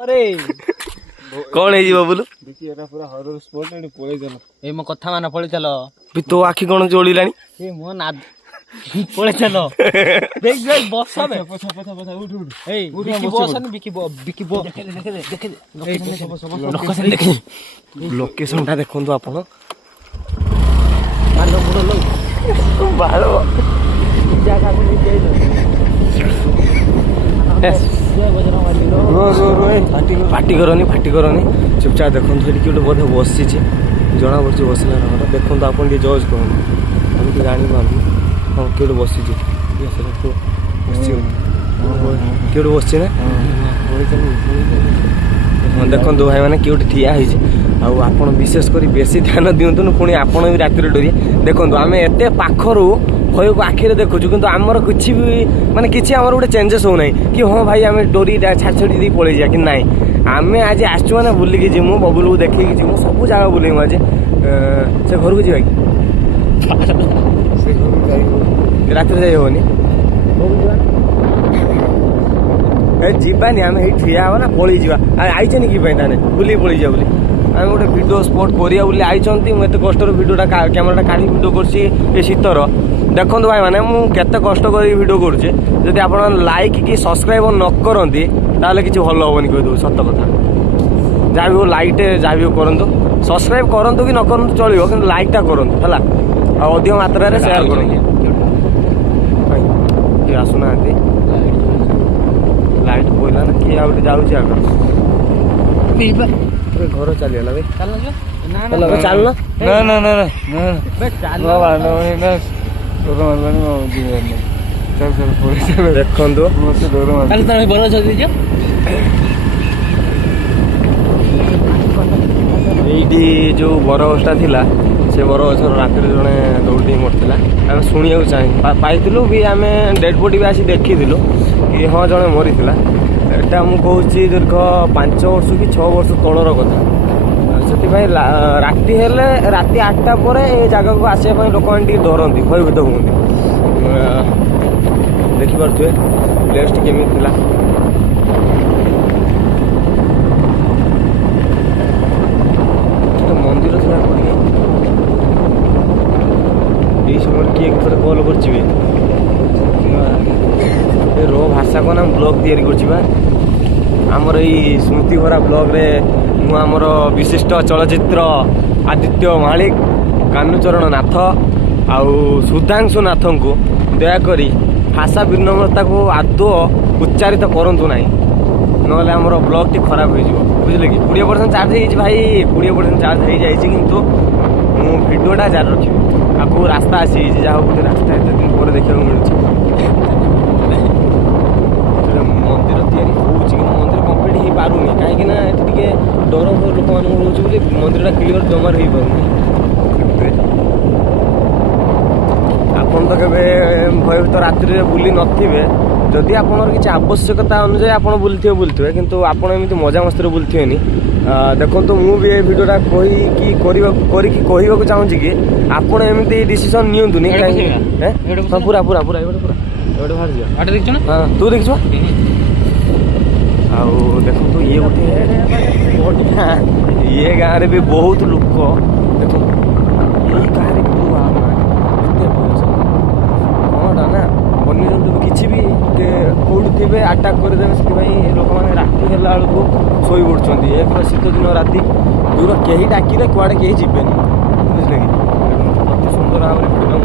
अरे कौन है जी बाबुल देखिए एटा पूरा हॉरर स्पॉट एटी पळे चलो ए मो कथा माने पळे चलो तो आखि कौन जोड़िलानी ए मो ना पळे चलो देख देख बस सबे पछा पछा पछा उठ उठ ए बिकी बस न बिकी बस देखे लोकेशन लोकेशन टा देखंतु आपण मारो मुरो लो बालो जागा को ले जाइलो फाटी करनी चुपचाप देखो ये गोटे बोधे बसी जना पड़ी बसला देखो आप जज कर जानी पार्टी हाँ किए बसी किए बस ना हाँ देखो भाई मैंने किए ठिया आप विशेषकर बेसी ध्यान दिंतु पुणी आपड़ भी राति डरी देखो आम एत पाखर भय को आखिरे देखु कि आमर किसी भी माने किसी आमर गोटे चेंजेस हो ना कि हाँ भाई आम डोरी छाड़ी छाड़ी दी पलि जा कि नाई आम आज आसु मैंने बुलिकी जीमु बबुल को देखी जीमु सब जगह बुलेमु आज से घर को जावा कि रात जाइबनी जीवानी आम ये ठिया हम ना पलि जा आईचे कि बुली पलि जा बोली आम गोटे भिडियो स्पॉट करिया बोली आईचंती मु एते कष्टर भिडियोटा कैमेराटा काढ़ी भिडियो करछि ए शीतर देखो भाई मैंने मुझे कष्ट कर वीडियो करुचे जदि आप लाइक कि सब्सक्राइब न करती ताले किसी भल हेनी कह दूँ सत कथा जहाँ भी लाइक जहाँ भी करूँ सब्सक्राइब करूँ कि न करूँ चलो कि लाइकटा करूँ है अधिक मात्रा सेयार करूँ आसुना लाइट पड़ा ना किए आगे जाऊँ घर चलीगला भाई चल देखो ये जो बरगछटा थिला से बरगछर राति जड़े दौड़ी मरता आम शुणा चाहे पाइलु भी आम डेड बॉडी भी आसी देखी कि हाँ जड़े मरी एटा मुझे दीर्घ 5 वर्ष कि 6 वर्ष तलर कथा से राति हेले राति 8टा पर ए जगह को आसवा लोक मैंने डरती भयभीत हूँ देखिपे प्लेस केमी थिला मंदिर था ये समय किए कल कर रो भाषा को नाम ब्लॉग तैयारी करमर ये स्मृति भरा ब्लॉग रे मुझर विशिष्ट चलचित्र आदित्य मालिक कानुचरण नाथ आउ सुधांशु नाथ को दयाकोरी भाषा विनम्रता को आदौ उच्चारित करूँ ना ना आम ब्लॉग टी खराब हो बुझे कि 20% चार्ज हो भाई 20% चार्ज हो जाए कि भिडियोटा जारी रखी आपको रास्ता आसी जहाँ गोटे रास्ता एत दिन पर देखा मिलूँ मंदिर तैयारी होगी मंदिर कम्प्लीट हो पारुनी कहीं टे डर लोक मान रोचे मंदिर क्लीयर जमार हो पार आपन तो के भयभीत रात्रि बुली नथिबे जदि आपनर किसी आवश्यकता अनुसार आप बुलते किंतु आपड़ एमती मजा मस्ती बुलते देखो तो मुझे ये भिडियोटा कहूँ चाहूँगी कि आपड़ एमती डिसीजन नियंतुनी कहीं पूरा पूरा पूरा पूरा हाँ तू देख देखो तो ये गोटे ये गाँव में भी बहुत लोक देखो ये गाँव कौन ना वन्यजंतु भी किसी भी कौटी थे आटाक करदे से लोक मैंने राति है बेलू शोई पड़ुंट एक शीत दिन राति दूर कहीं डाकिले कुआड़े कहीं जीवेनि बुझे कि अति सुंदर भाव में भिडियो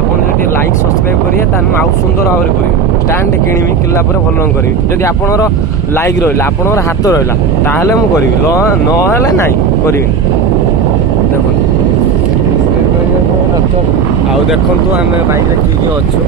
आपड़ जो लाइक सब्सक्राइब करेंगे ताकि आउ सुंदर भाव में करेंगे स्टैंड किणवी किला भल करी जदि आपणर लाइक रहा आपणर हाथ रहा ताहले मु करी ना करी देखो आउ देखु आम बाइक किए अच्छु